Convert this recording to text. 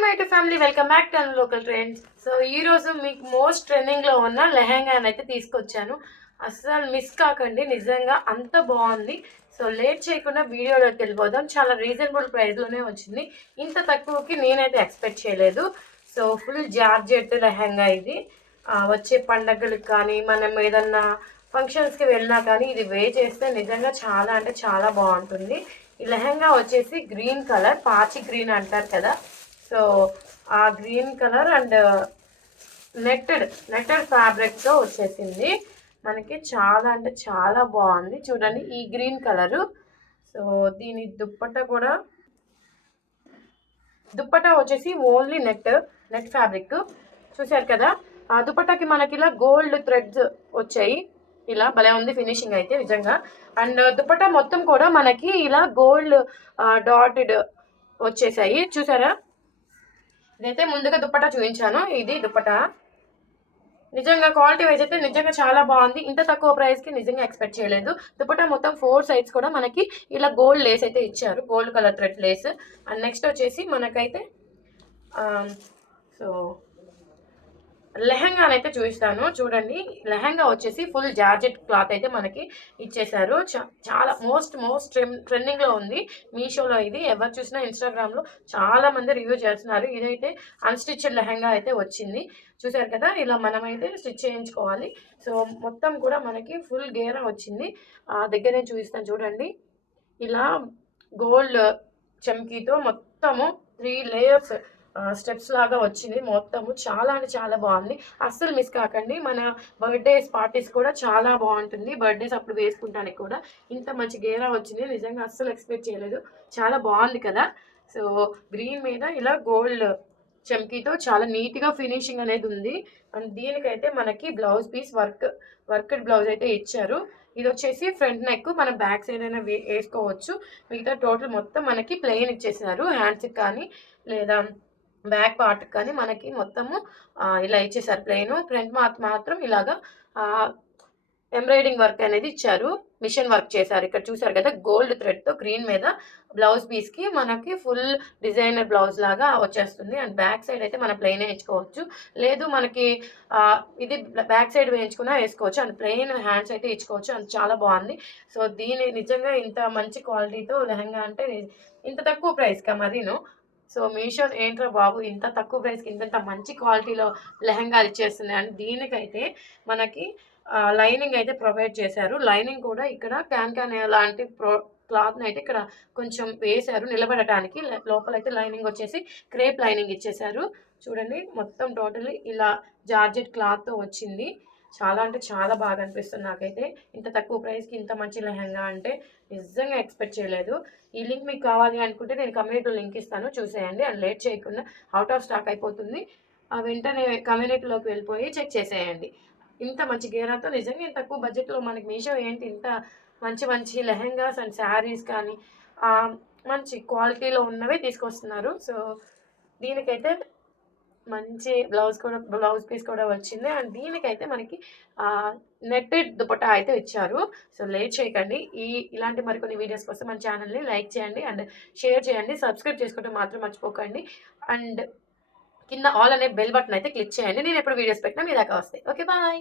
Hi my to family, welcome back to local trends. So ఈ రోజు మీకు most ట్రెండింగ్లో ఉన్న లెహెంగాని అయితే తీసుకొచ్చాను. అస్సలు మిస్ కాకండి, నిజంగా అంత బాగుంది. సో లేట్ చేయకుండా వీడియోలోకి వెళ్ళిపోదాం. చాలా రీజనబుల్ ప్రైస్లోనే వచ్చింది. ఇంత తక్కువకి నేనైతే ఎక్స్పెక్ట్ చేయలేదు. సో ఫుల్ జార్జెట్ లెహెంగా ఇది. వచ్చే పండగలకు కానీ మనం ఏదన్నా ఫంక్షన్స్కి వెళ్ళినా కానీ ఇది వే చేస్తే నిజంగా చాలా అంటే చాలా బాగుంటుంది. ఈ లెహెంగా వచ్చేసి గ్రీన్ కలర్, పాచి గ్రీన్ అంటారు కదా. సో ఆ గ్రీన్ కలర్ అండ్ నెట్టెడ్ ఫ్యాబ్రిక్తో వచ్చేసింది మనకి. చాలా అంటే చాలా బాగుంది. చూడండి ఈ గ్రీన్ కలరు. సో దీని దుప్పట్టా వచ్చేసి ఓన్లీ నెట్ ఫ్యాబ్రిక్. చూసారు కదా, ఆ దుప్పట్టాకి మనకి ఇలా గోల్డ్ థ్రెడ్స్ వచ్చాయి. ఇలా భలే ఉంది ఫినిషింగ్ అయితే నిజంగా. అండ్ దుప్పట్టా మొత్తం కూడా మనకి ఇలా గోల్డ్ డాటెడ్ వచ్చేసాయి. చూసారా, ఇదైతే ముందుగా దుప్పట్టా చూపించాను. ఇది దుప్పట్టా నిజంగా క్వాలిటీ వైజ్ అయితే నిజంగా చాలా బాగుంది. ఇంత తక్కువ ప్రైస్కి నిజంగా ఎక్స్పెక్ట్ చేయలేదు. దుపట్టా మొత్తం 4 సైడ్స్ కూడా మనకి ఇలా గోల్డ్ లేస్ అయితే ఇచ్చారు, gold colour thread Lay's. And next వచ్చేసి మనకైతే సో లెహంగాని అయితే చూపిస్తాను. చూడండి, లెహంగా వచ్చేసి ఫుల్ జార్జెట్ క్లాత్ అయితే మనకి ఇచ్చేసారు. చాలా మోస్ట్ ట్రెండింగ్లో ఉంది మీషోలో. ఇది ఎవరు చూసినా ఇన్స్టాగ్రామ్లో చాలా మంది రివ్యూ చేస్తున్నారు. ఇదైతే అన్స్టిచ్డ్ లెహంగా అయితే వచ్చింది. చూసారు కదా, ఇలా మనమైతే స్టిచ్ చేయించుకోవాలి. సో మొత్తం కూడా మనకి ఫుల్ గేరా వచ్చింది. దగ్గరే చూపిస్తాను చూడండి. ఇలా గోల్డ్ చమ్కీతో మొత్తము 3 లేయర్స్ స్టెప్స్ లాగా వచ్చింది మొత్తము. చాలా అంటే చాలా బాగుంది. అస్సలు మిస్ కాకండి. మన బర్త్డేస్ పార్టీస్ కూడా చాలా బాగుంటుంది. బర్త్డేస్ అప్పుడు వేసుకుంటానికి కూడా ఇంత మంచి గేరా వచ్చింది. నిజంగా అస్సలు ఎక్స్పెక్ట్ చేయలేదు. చాలా బాగుంది కదా. సో గ్రీన్ మీద ఇలా గోల్డ్ చమ్కీతో చాలా నీట్గా ఫినిషింగ్ అనేది ఉంది. అండ్ దీనికైతే మనకి బ్లౌజ్ పీస్ వర్క్డ్ బ్లౌజ్ అయితే ఇచ్చారు. ఇది వచ్చేసి ఫ్రంట్ నెక్, మనం బ్యాక్ సైడ్ అయినా వేసుకోవచ్చు. మిగతా టోటల్ మొత్తం మనకి ప్లెయిన్ ఇచ్చేసారు. హ్యాండ్స్కి కానీ లేదా బ్యాక్ పార్ట్ కానీ మనకి మొత్తము ఇలా ఇచ్చేసారు ప్లెయిన్. ఫ్రంట్ మాత్రం ఇలాగా ఎంబ్రాయిడింగ్ వర్క్ అనేది ఇచ్చారు, మిషన్ వర్క్ చేశారు. ఇక్కడ చూసారు కదా, గోల్డ్ థ్రెడ్తో గ్రీన్ మీద బ్లౌజ్ పీస్కి మనకి ఫుల్ డిజైనర్ బ్లౌజ్ లాగా వచ్చేస్తుంది. అండ్ బ్యాక్ సైడ్ అయితే మనం ప్లెయిన్ వేయించుకోవచ్చు, లేదు మనకి ఇది బ్యాక్ సైడ్ వేయించుకున్నా వేసుకోవచ్చు. అండ్ ప్లెయిన్ హ్యాండ్స్ అయితే ఇచ్చుకోవచ్చు. అండ్ చాలా బాగుంది. సో దీని నిజంగా ఇంత మంచి క్వాలిటీతో లెహంగా అంటే ఇంత తక్కువ ప్రైస్గా మరీను. సో మీషో ఏంట్రా బాబు, ఇంత తక్కువ ప్రైస్కి ఇంత మంచి క్వాలిటీలో లెహంగా ఇచ్చేస్తుంది. అండ్ దీనికైతే మనకి లైనింగ్ అయితే ప్రొవైడ్ చేశారు. లైనింగ్ కూడా ఇక్కడ క్యాన్ లాంటి క్లాత్ని అయితే ఇక్కడ కొంచెం వేశారు నిలబడటానికి. లోపలైతే లైనింగ్ వచ్చేసి క్రేప్ లైనింగ్ ఇచ్చేసారు. చూడండి, మొత్తం టోటలీ ఇలా జార్జెట్ క్లాత్తో వచ్చింది. చాలా అంటే చాలా బాగా అనిపిస్తుంది నాకైతే. ఇంత తక్కువ ప్రైస్కి ఇంత మంచి లెహంగా అంటే నిజంగా ఎక్స్పెక్ట్ చేయలేదు. ఈ లింక్ మీకు కావాలి అనుకుంటే నేను కమ్యూనిటీలో లింక్ ఇస్తాను, చూసేయండి. అండ్ లేట్ చేయకుండా, అవుట్ ఆఫ్ స్టాక్ అయిపోతుంది, వెంటనే కమ్యూనిటీలోకి వెళ్ళిపోయి చెక్ చేసేయండి. ఇంత మంచి గేరాతో నిజంగా ఇంత తక్కువ బడ్జెట్లో మనకి మీషో ఏంటి ఇంత మంచి లెహెంగాస్ అండ్ శారీస్ కానీ మంచి క్వాలిటీలో ఉన్నవే తీసుకొస్తున్నారు. సో దీనికైతే మంచి బ్లౌజ్ పీస్ కూడా వచ్చింది. అండ్ దీనికైతే మనకి నెట్టెడ్ దుపట్టా అయితే ఇచ్చారు. సో లేట్ చేయకండి. ఇలాంటి మరికొన్ని వీడియోస్ కోసం మన ఛానల్ని లైక్ చేయండి అండ్ షేర్ చేయండి. సబ్స్క్రైబ్ చేసుకోవడం మాత్రం మర్చిపోకండి. అండ్ కింద ఆల్ అనే బెల్ బటన్ అయితే క్లిక్ చేయండి. నేను ఎప్పుడు వీడియోస్ పెట్టినా మీ దాకా వస్తాయి. Okay, bye.